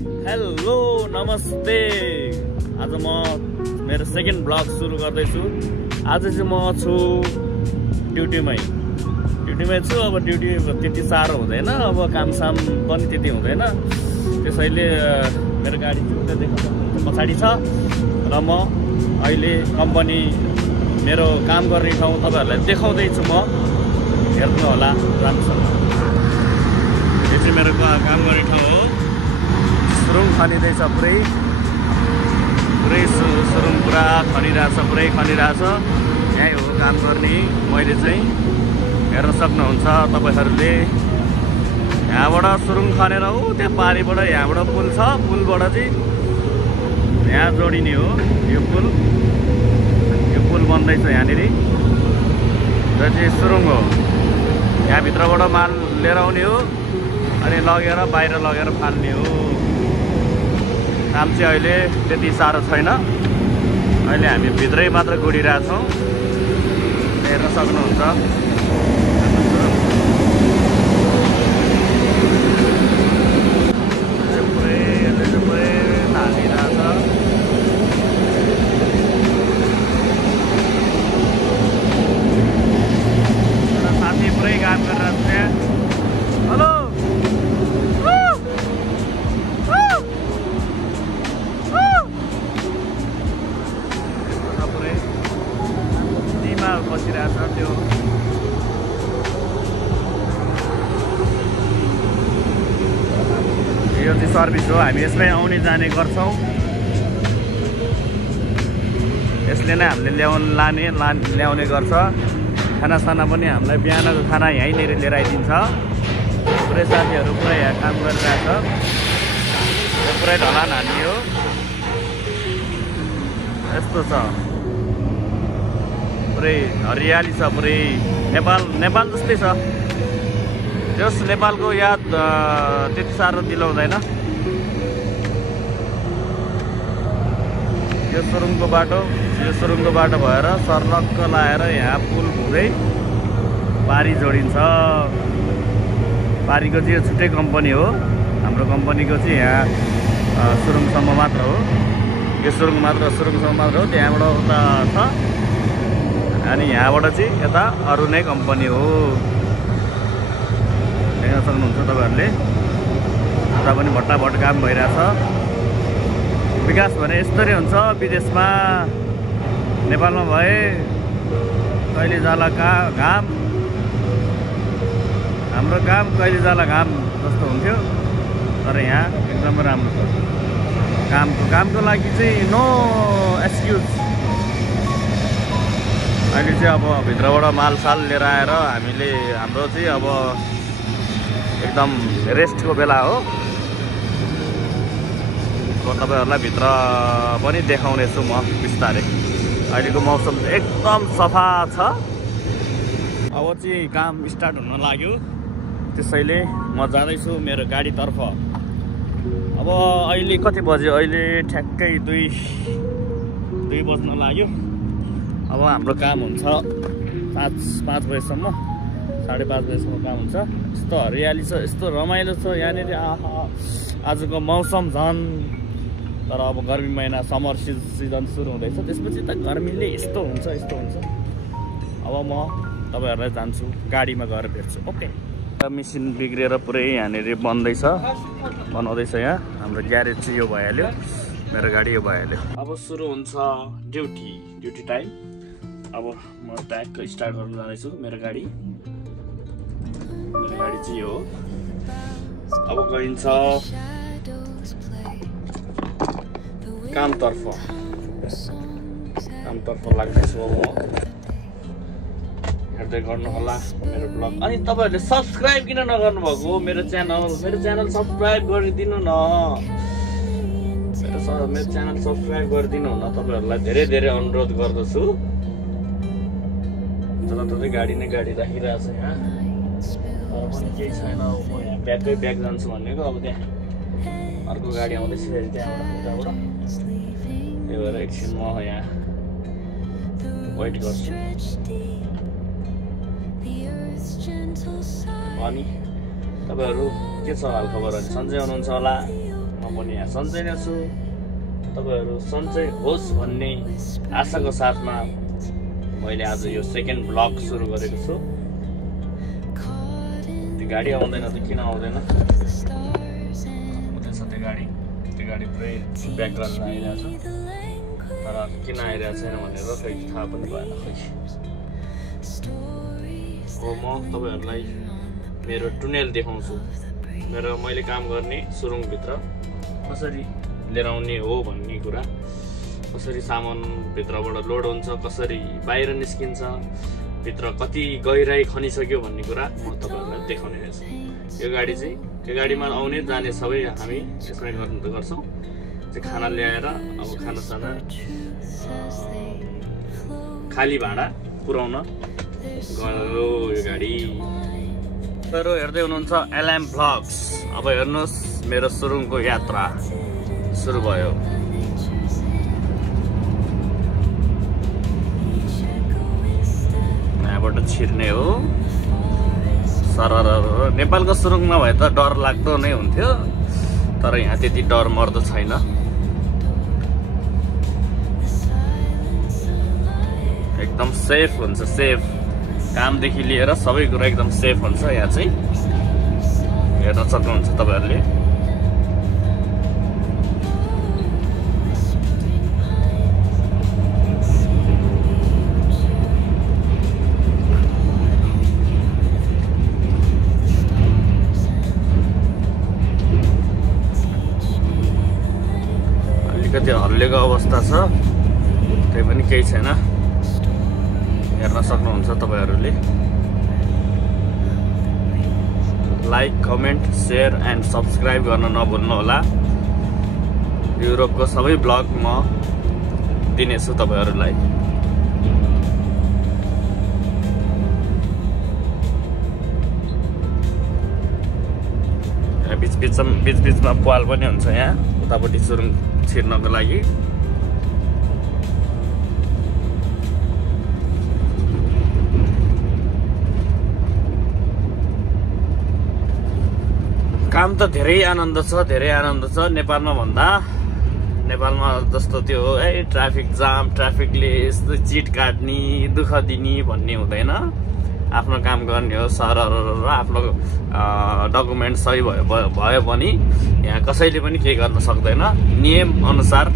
Hello नमस्ते। आज म मेरो सेकेन्ड ब्लग सुरु गर्दैछु। आज चाहिँ म छु ड्युटीमै छु। अब ड्युटी त्यति साह्रो हुँदैन, अब कामसाम पनि त्यति हुँदैन, त्यसैले मेरो गाडी चाहिँ देख्न पछाडि छ र म अहिले कम्पनी मेरो काम गर्ने ठाउँ तपाईहरुलाई देखाउँदैछु। म हेर्नु होला राम्रोसँग। यो चाहिँ मेरो काम गर्ने ठाउँ हो। सुरुङ खनिँदैछ, पुरै सुरुङ पुरा खनिरहेछ, पुरै खनिरहेछ। यहीँ हो काम गर्ने। मैले चाहिँ हेर्न सक्नुहुन्छ तपाईहरुले। यहाँबाट सुरुङ खनेर ऊ त्यहाँ पारीबाट यहाँबाट पुल छ, पुलबाट चाहिँ यहाँ जोडिने हो। यो पुल बन्दैछ यहाँनिर। र चाहिँ सुरुङ हो। यहाँ भित्रबाट माल लिएर आउने हो अनि लगेर बाहिर लगेर फाल्ने हो। काम चाहिँ अहिले त्यति साह्रो छैन। अहिले हामी भित्रै मात्र गुडिरहेछौँ, हेर्न सक्नुहुन्छ। साथी पुरै काम गरेर त्यहाँ। हेलो बसिरहेछ त्यो। यो चाहिँ सर्भिस हो, हामी यसमै आउने जाने गर्छौँ। यसले नै हामीले ल्याउने गर्छ। खानासाना पनि हामीलाई बिहानको खाना यहीँनिर लिएर आइदिन्छ। पुरै साथीहरू पुरै यहाँ काम गरिरहेछ। यो पुरै ढलान हान्ने हो। यस्तो छ, पुरै हरियाली छ। पुरै नेपाल जस्तै छ। जस नेपालको याद त्यति साह्रो दिलाउँदैन। यो सुरुङको बाटो भएर सर्लक्क लाएर यहाँ पुल पुरै पारी जोडिन्छ। पारीको चाहिँ यो छुट्टै कम्पनी हो। हाम्रो कम्पनीको चाहिँ यहाँ सुरुङसम्म मात्र हो। यो सुरुङसम्म मात्र हो। त्यहाँबाट उता छ अनि यहाँबाट चाहिँ यता अरू नै कम्पनी हो। देख्न सक्नुहुन्छ तपाईहरुले। उता पनि भट्टाभट काम भइरहेछ। विकास भने यस्तरी हुन्छ विदेशमा। नेपालमा भए कहिले जाला घाम, हाम्रो काम कहिले जाला घाम जस्तो हुन्थ्यो। तर यहाँ एकदमै राम्रो छ। कामको लागि चाहिँ नो एक्सक्युज। अहिले चाहिँ अब भित्रबाट मालसाल लिएर आएर हाम्रो चाहिँ अब एकदम रेस्टको बेला हो। तपाईहरुलाई भित्र पनि देखाउनेछु म बिस्तारै। अहिलेको मौसम एकदम सफा छ। अब चाहिँ काम स्टार्ट हुन लाग्यो, त्यसैले म जाँदैछु मेरो गाडीतर्फ। अब अहिले कति बज्यो? अहिले ठ्याक्कै 2 बज्न लाग्यो। अब हाम्रो काम हुन्छ 5 बजेसम्म, 5:30 बजेसम्म काम हुन्छ। यस्तो हरियाली छ, यस्तो रमाइलो छ यहाँनिर। आजको मौसम झन्। तर अब गर्मी महिना समर सिजन सुरु हुँदैछ, त्यसपछि त गर्मीले यस्तो हुन्छ। अब म तपाईहरुलाई जान्छु, गाडीमा गएर भेट्छु। ओके। मेसिन बिग्रिएर पुरै यहाँनिर बनाउँदैछ। यहाँ हाम्रो ग्यारेज चाहिँ यो भइहाल्यो, मेरो गाडी यो भइहाल्यो। अब सुरु हुन्छ ड्युटी टाइम। अब म ट्याक स्टार्ट गर्न जाँदैछु। मेरो गाडी चाहिँ यो हो। अब गइन्छ कामतर्फ लाग्दैछु। अब म हेर्दै गर्नु होला मेरो ब्लग। अनि तपाईहरुले सब्स्क्राइब किन नगर्नु भएको मेरो च्यानल सब्स्क्राइब गरिदिनु न। मेरो च्यानल सब्स्क्राइब गरिदिनु हुन तपाईहरुलाई धेरै अनुरोध गर्दछु। जताततै गाडी राखिरहेछ यहाँ। तर पनि केही छैन। म यहाँ ब्याग जान्छु भनेको। अब त्यहाँ अर्को गाडी आउँदैछ त्यहाँबाट। त्यही भएर एकछिन म यहाँ वेट गर्छु। अनि तपाईहरु के छ हाल खबर? सन्चै हुनुहुन्छ होला? म पनि यहाँ सन्चै नै छु। तपाईहरु सन्चै होस् भन्ने आशाको साथमा मैले आज यो सेकेन्ड ब्लग सुरु गरेको छु। त्यो गाडी आउँदैन त किन आउँदैन त्यो गाडी पुरै ब्याकग्राउन्डमा आइरहेछ तर किन आइरहेको छैन भनेर खै थाहा पनि भएन। खै अब म तपाईहरुलाई मेरो टुनेल देखाउँछु। मैले काम गर्ने सुरुङभित्र कसरी लिएर आउने हो भन्ने कुरा, कसरी सामान भित्रबाट लोड हुन्छ, कसरी बाहिर निस्किन्छ, भित्र कति गहिराई खनिसक्यो भन्ने कुरा म तपाईहरुलाई देखाउने छु। यो गाडीमा आउने जाने सबै हामी यसमै गर्छौँ। खाना ल्याएर अब खानासाना खाली भाँडा पुर्याउन गयो यो गाडी। तपाईहरु हेर्दै हुनुहुन्छ एलएम भ्लग्स। अब हेर्नुहोस् मेरो सुरुङको यात्रा सुरु भयो। यहाँबाट छिर्ने हो। नेपालको सुरुङ नभए त डर लाग्दो नै हुन्थ्यो तर यहाँ त्यति डर मर्दो छैन। एकदम सेफ हुन्छ। सेफ कामदेखि लिएर सबै कुरा एकदम सेफ हुन्छ। यहाँ चाहिँ हेर्न सक्नुहुन्छ तपाईहरुले। अलिकति हल्लेको अवस्था छ, त्यही पनि केही छैन, हेर्न सक्नुहुन्छ तपाईहरुले। Like, comment, share and subscribe गर्न नभुल्नु होला। युरोपको सबै ब्लग म दिनेछु तपाईहरुलाई। बीचमा पाल पनि हुन्छ यहाँ उतापट्टि सुरुङ छिर्नको लागि। काम त धेरै आनन्द छ। नेपालमा भन्दा नेपालमा जस्तो त्यो ट्राफिक जाम, ट्राफिकले यस्तो चिट काट्ने, दुःख दिने भन्ने हुँदैन। आफ्नो काम गर्ने हो सरर आफ्नो डकुमेन्ट सही भयो पनि यहाँ कसैले पनि केही गर्न सक्दैन। नियम अनुसार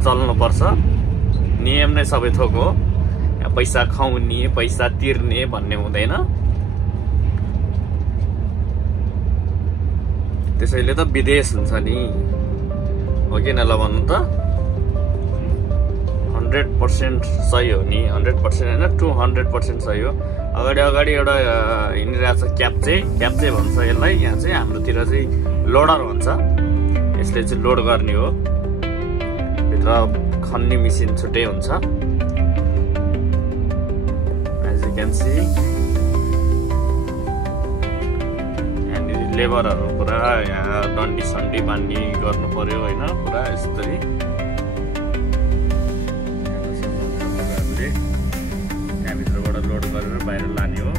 चल्नुपर्छ। नियम नै सबै थोक हो। यहाँ पैसा खुवाउने, पैसा तिर्ने भन्ने हुँदैन। त्यसैले त विदेश हुन्छ नि, हो कि न? ल भन्नु त 100% सही हो नि। 100% होइन, 200% सही हो। अगाडि एउटा हिँडिरहेको छ क्याप्चे भन्छ यसलाई। यहाँ चाहिँ हाम्रोतिर चाहिँ लोडर भन्छ। यसले चाहिँ लोड गर्ने हो। भित्र खन्ने मेसिन छुट्टै हुन्छ। एज यु क्यान सी लेबरहरू पुरा यहाँ डन्डी सन्डी बान्डी गर्नु पर्यो होइन, पुरा यस्तरी। यहाँभित्रबाट लोड गरेर बाहिर लाने हो।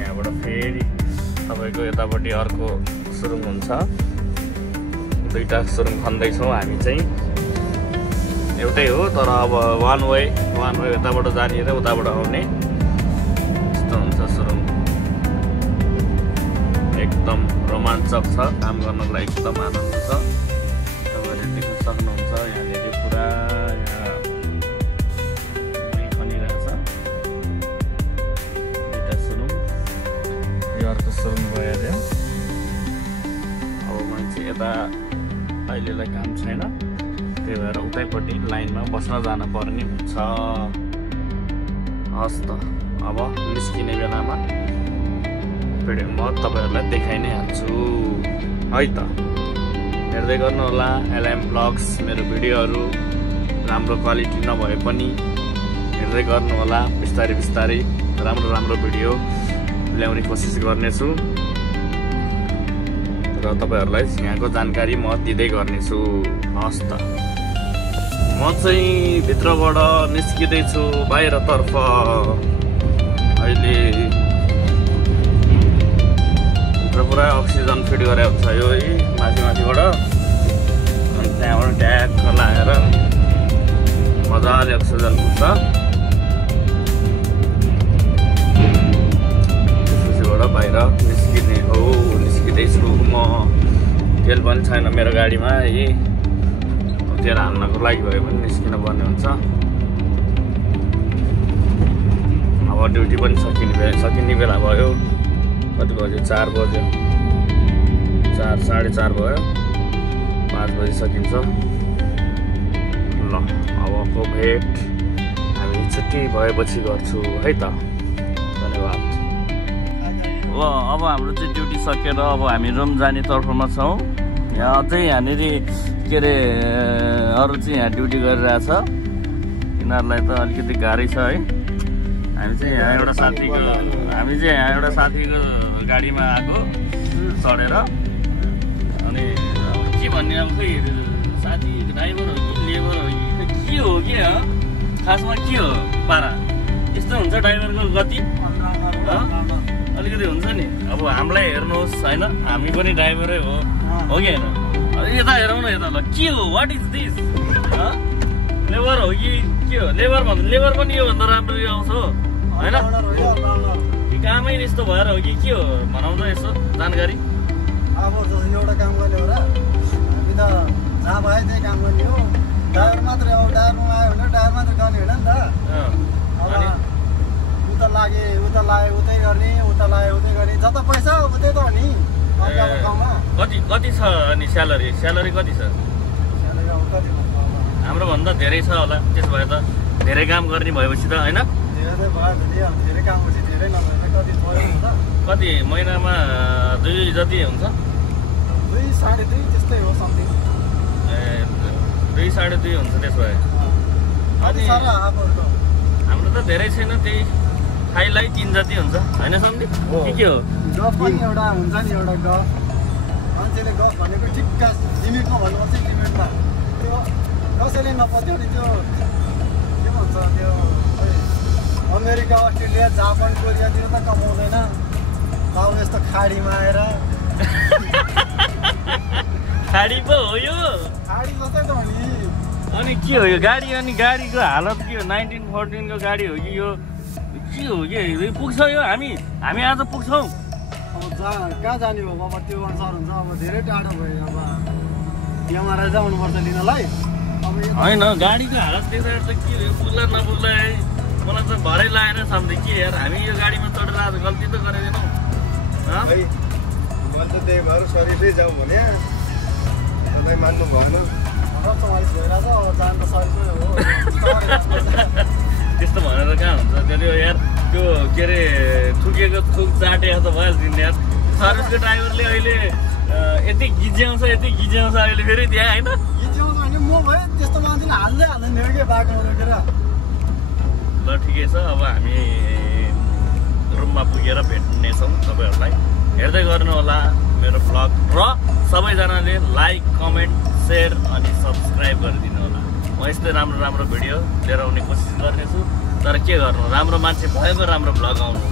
यहाँबाट फेरि तपाईँको यतापट्टि अर्को सुरुङ हुन्छ। दुईटा सुरुङ खन्दैछौँ हामी चाहिँ। एउटै हो तर अब वान वे यताबाट जाने र उताबाट आउने यस्तो हुन्छ सुरुङ। एकदम रोमाञ्चक छ, काम गर्नलाई एकदम आनन्द छ। तपाईँहरूले देख्न सक्नुहुन्छ यहाँनिर पुरा यहाँ खनिरहेछ दुईटा सुरुङ। यो अर्को सुरुङ गयो अरे। अब मान्छे यता अहिलेलाई काम छैन, त्यही भएर उतैपट्टि लाइनमा बस्न जान पर्ने हुन्छ। हस् त अब निस्किने बेलामा म तपाईहरुलाई देखाइ नै हाल्छु है त। हेर्दै गर्नु होला एलएम ब्लग्स। मेरो भिडियोहरू राम्रो क्वालिटी नभए पनि हेर्दै गर्नु होला। बिस्तारै राम्रो भिडियो ल्याउने कोसिस गर्नेछु र तपाईहरुलाई यहाँको जानकारी म दिँदै गर्नेछु। हस् त म चाहिँ भित्रबाट निस्किँदैछु बाहिरतर्फ। अहिले पुरा अक्सिजन फिट गरेको हुन्छ यो माथिबाट। मजाले अक्सिजन पुग्छ। त्यसपछिबाट बाहिर निस्किने हो, निस्किँदैछु म। तेल पनि छैन मेरो गाडीमा है, तेल हाल्नको लागि भयो भने निस्किन पर्ने हुन्छ। अब ड्युटी पनि सकिने बेला भयो। कति बज्यो? 4 बज्यो, 4 साढे 4 भयो। 5 बजी सकिन्छ। ल अबको भेट हामी छुट्टी भएपछि गर्छु है त। धन्यवाद। ल अब हाम्रो चाहिँ ड्युटी सकेर अब हामी रुम जाने तर्फमा छौँ। यहाँ अझै यहाँनिर के अरे अरू चाहिँ यहाँ ड्युटी गरिरहेछ। यिनीहरूलाई त अलिकति गाह्रै छ है। हामी चाहिँ यहाँ एउटा साथीको गाडीमा आएको चढेर। अनि के भन्ने अब खै साथी ड्राइभर हो कि लेबर हो कि के हो कि खासमा के हो पारा? यस्तो हुन्छ ड्राइभरको गति अलिकति हुन्छ नि। अब हामीलाई हेर्नुहोस् होइन, हामी पनि ड्राइभरै हो कि होइन? यता हेरौँ न यता। ल के हो? What is this? लेबर हो कि के हो? लेबर पनि योभन्दा राम्रो यो आउँछ हो होइन? कामै यस्तो भएर हो कि के हो? भनाउँदा यसो जानकारी। अब एउटा काम गर्ने हो र, हामी त जहाँ भयो त्यही काम गर्ने हो। ड्राइभर मात्रै हो, ड्राइभरमा आयो भने ड्राइभर मात्रै गर्ने होइन नि त। अब उता लागे उतै गर्ने, उता लागे उतै गर्ने। जता पैसा अब त्यही त हो नि गाउँमा। कति छ अनि स्यालेरी कति छ? स्यालेरी अब कति हाम्रो भन्दा धेरै छ होला। त्यसो भए त धेरै काम गर्ने भएपछि त होइन? धेरै भयो भने धेरै काम पछि धेरै नभए कति थोरै हुन्छ। कति महिनामा 2 जति हुन्छ? 2 साढे 2 त्यस्तै हो समथिङ। 2 साढे 2 हुन्छ त्यसो भए। अनि हाम्रो त धेरै छैन, त्यही खाइलाई 3 जति हुन्छ होइन सम्झि? के हो गफ पनि एउटा हुन्छ नि, एउटा गफ मान्छेले गफ भनेको ठिक्क लिमिटमा भन्नुपर्छ। लिमिटमा त्यो कसैले नपत्यो नि। त्यो के भन्छ त्यो अमेरिका, अस्ट्रेलिया, जापान, कोरियातिर त कमाउँदैन। अब यस्तो खाडीमा आएर खाडी पो हो यो? खाडी जस्तै त हो नि। अनि के हो यो गाडी? अनि गाडीको हालत के हो? 1914 को गाडी हो कि यो के हो? के पुग्छ यो? हामी आज पुग्छौँ। अब कहाँ जाने हो? अब त्यो अनुसार हुन्छ। अब धेरै टाढो भयो। अब यहाँबाट जानुपर्छ लिनलाई। अब होइन गाडीको हालत देख्दा त के हो? पुग्ला नपुग्ला मलाई त भरै लाएर सम्झे के यार। हामी यो गाडीमा चढेर आज गल्ती त गरेनौँ। मैले त त्यही भएर सरिसै जाउँ भने तपाईँ मान्नु भएन। त्यस्तो भनेर कहाँ हुन्छ? त्यो यार त्यो के अरे थुकेको थुक चाटेको त भइहाल्छ नि यार। सर्भिसको ड्राइभरले अहिले यति गिज्याउँछ अहिले फेरि त्यहाँ होइन? गिज्याउँछ भने म भयो त्यस्तो मान्छेले हाल्दैन के बाटोमा रोकेर। ल ठिकै छ। अब हामी रुममा पुगेर भेट्नेछौँ तपाईँहरूलाई। हेर्दै गर्नु होला मेरो भ्लग र सबैजनाले लाइक, कमेन्ट, सेयर अनि सब्सक्राइब गरिदिनु होला। म यस्तै राम्रो भिडियो लिएर आउने कोसिस गर्नेछु। तर के गर्नु, राम्रो मान्छे भए पो राम्रो भ्लग आउनु,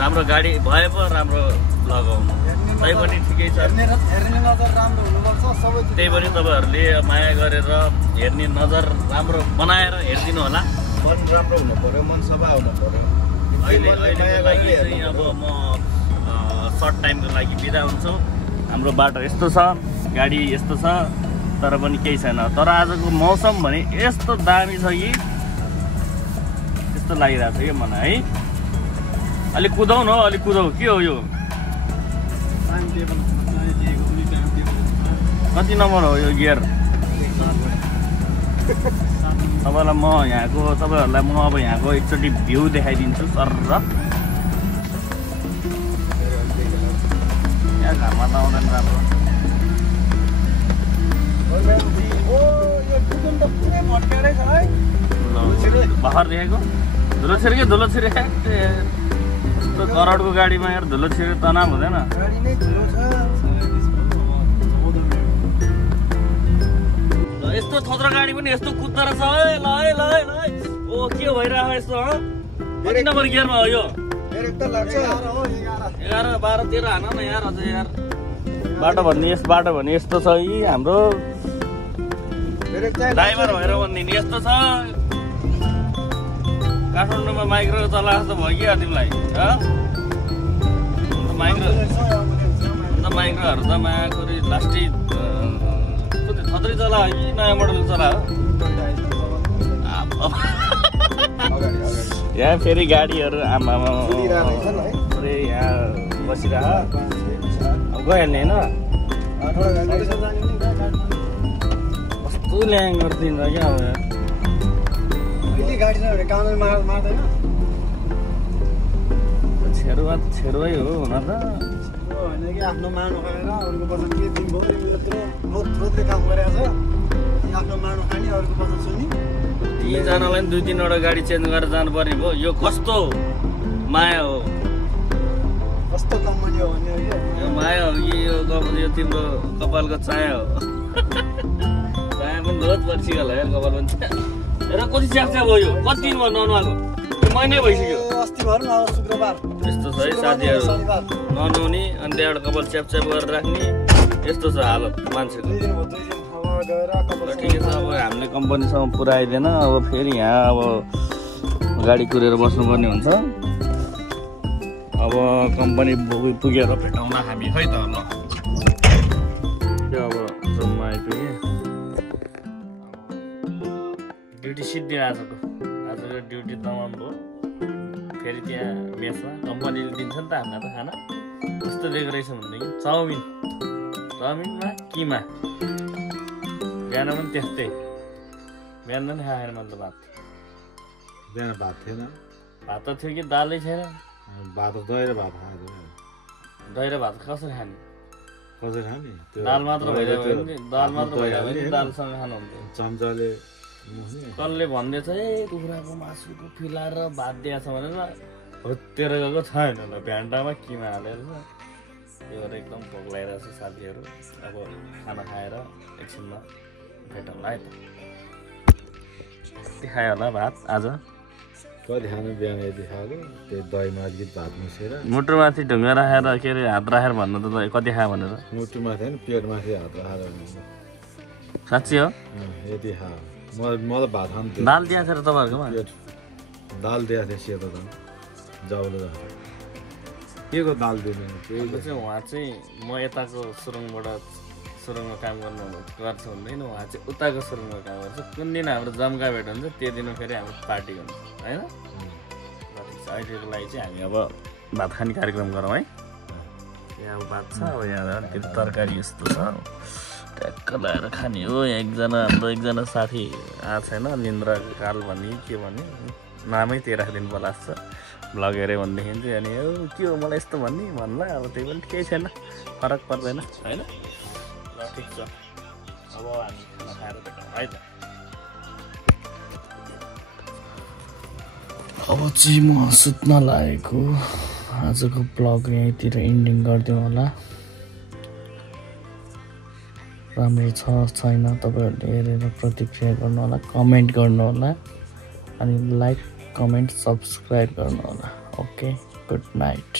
राम्रो गाडी भए पो राम्रो भ्लग आउनु। तै पनि ठिकै छ। त्यही पनि तपाईँहरूले माया गरेर हेर्ने नजर राम्रो बनाएर हेरिदिनु होला। मन राम्रो हुनु पर्यो, मन सफा हुनु पर्यो। अहिलेको लागि चाहिँ अब म सर्ट टाइमको लागि बिदा हुन्छु। हाम्रो बाटो यस्तो छ, गाडी यस्तो छ, तर पनि केही छैन। तर आजको मौसम भने यस्तो दामी छ कि त्यस्तो लागिरहेको छ यो मलाई है। अलिक कुदाउ न, अलिक कुदाउ। के हो यो? कति नम्बर हो यो गियर? तपाईँहरूलाई म तपाईँहरूलाई म अब यहाँको एकचोटि भ्यू देखाइदिन्छु सर। यहाँ घरमा त आउँदैन राम्रो। भर्खर देखेको धुलो छिर्के यस्तो करोडको गाडीमा यार धुलो छिर्के तनाव हुँदैन? यस्तो थोत्रो गाडी पनि यस्तो कुद्दो रहेछ है। ल ओ के भइरहेको यस्तो? कति नम्बर गियरमा हो यो? 11, 12, 13 हान न यार अझै यार। बाटो भन्ने यस्तो छ कि हाम्रो ड्राइभर भएर भन्ने नि यस्तो छ। काठमाडौँमा माइक्रो चलाएको जस्तो भयो क्या तिमीलाई माइक्रोहरू त मायाकोरी लास्टै छतरी चला हो कि नयाँ मोडल चला हो यहाँ फेरि गाडीहरू आमामा पुरै यहाँ बसिरह गइहाल्ने होइन कस्तो ल्याङ गरिदिन्छ क्या अब छेरुवै हो हुन त आफ्नो मानो खाएर अरूको वचन के दिनुभयो तिमीले रोजले काम गरेको छ आफ्नो मानो खाने अरूको वचन सुन्ने तीजनालाई पनि 2-3 वटा गाडी चेन्ज गरेर जानुपर्ने भयो यो कस्तो माया हो कस्तो कम्पनी हो भन्ने यो माया हो कि यो तिम्रो कपालको चाया हो चाया पनि बहुत पर्सिगल यार कपाल पनि र कति च्याप्च्या भयो यो कति दिन भयो ननुहाएको महिनै भइसक्यो अस्ति भएर न शुक्रबार यस्तो छ है साथीहरू ननुहाउने अनि त्यहाँबाट कपाल च्याप्च्याप गरेर राख्ने यस्तो छ हालत मान्छेको ठिकै छ अब हामीले कम्पनीसम्म पुऱ्याइदिएन अब फेरि यहाँ अब गाडी कुरेर बस्नुपर्ने हुन्छ अब कम्पनी पुगेर भेटाउँला हामी है त ल त्यो अब रुममा आइपुगेँ ड्युटी सिद्धि आजको ड्युटी तमाम भयो फेरि त्यहाँ मेसमा कम्पनीले दिन्छ नि त हामीलाई त खाना कस्तो दिएको रहेछ भनेदेखि चाउमिनमा किमा बिहान पनि त्यस्तै बिहान पनि खाएन मैले त भात बिहान भात थिएन भात त थियो कि दालै थिएन भात दही र भात खाएको दही र भात कसरी खाने कसरी खाने दाल मात्र भइरहेको भयो नि दाल मात्र भइरहेको भयो नि दालसँग खानुहुन्थ्यो चम्चाले कसले भन्दैछ ए कुखुराको मासुको फिलाएर भात दिएको छ भनेर होतेर गएको छैन ल भ्यान्टामा किमा हालेर त्यो एकदम भोक लागिरहेको छ साथीहरू अब खाना खाएर एकछिनमा भेटौँला है त कति खायो होला भात आज कति खानु बिहान यति खाएको त्यो दहीमा अलिकति भात मिसेर मुटुमाथि ढुङ्गा राखेर के अरे हात राखेर भन्नु त कति खायो भनेर मुटुमाथि होइन पेटमाथि हात राखेर साँच्ची हो यति खायो मलाई भात खानु दाल दिएको छ र तपाईँहरूकोमा दाल दिएको थियो सेतो त जाउलो के को दाल दिनु चाहिँ उहाँ चाहिँ म यताको सुरुङमा काम गर्छ हुँदैन उहाँ चाहिँ उताको सुरुङमा काम गर्छ कुन दिन हाम्रो जम्का भेट हुन्छ त्यो दिन फेरि हाम्रो पार्टी हुन्छ होइन अहिलेको लागि चाहिँ हामी अब भात खाने कार्यक्रम गरौँ है यहाँ अब भात छ अब यहाँ अलिकति तरकारी यस्तो छ ट्याक्क लगाएर खाने हो यहाँ हाम्रो एकजना साथी आएको छैन निन्द्रा काल भन्ने के भन्ने नामै त्यही राखिदिनु पर्ला जस्तो भ्लग हेऱ्यो भनेदेखि चाहिँ अनि के हो मलाई यस्तो भन्ला अब त्यही पनि केही छैन फरक पर्दैन होइन ल ठिक छ अब हामी खाना खाएर भेटौँ है त अब चाहिँ म सुत्न लागेको आजको ब्लग यहीँतिर इन्डिङ गरिदिउँ होला राम्रो छ छैन तपाईँहरूले हेरेर प्रतिक्रिया गर्नु होला कमेन्ट गर्नु होला अनि लाइक कमेन्ट सब्सक्राइब गर्नु होला ओके गुड नाइट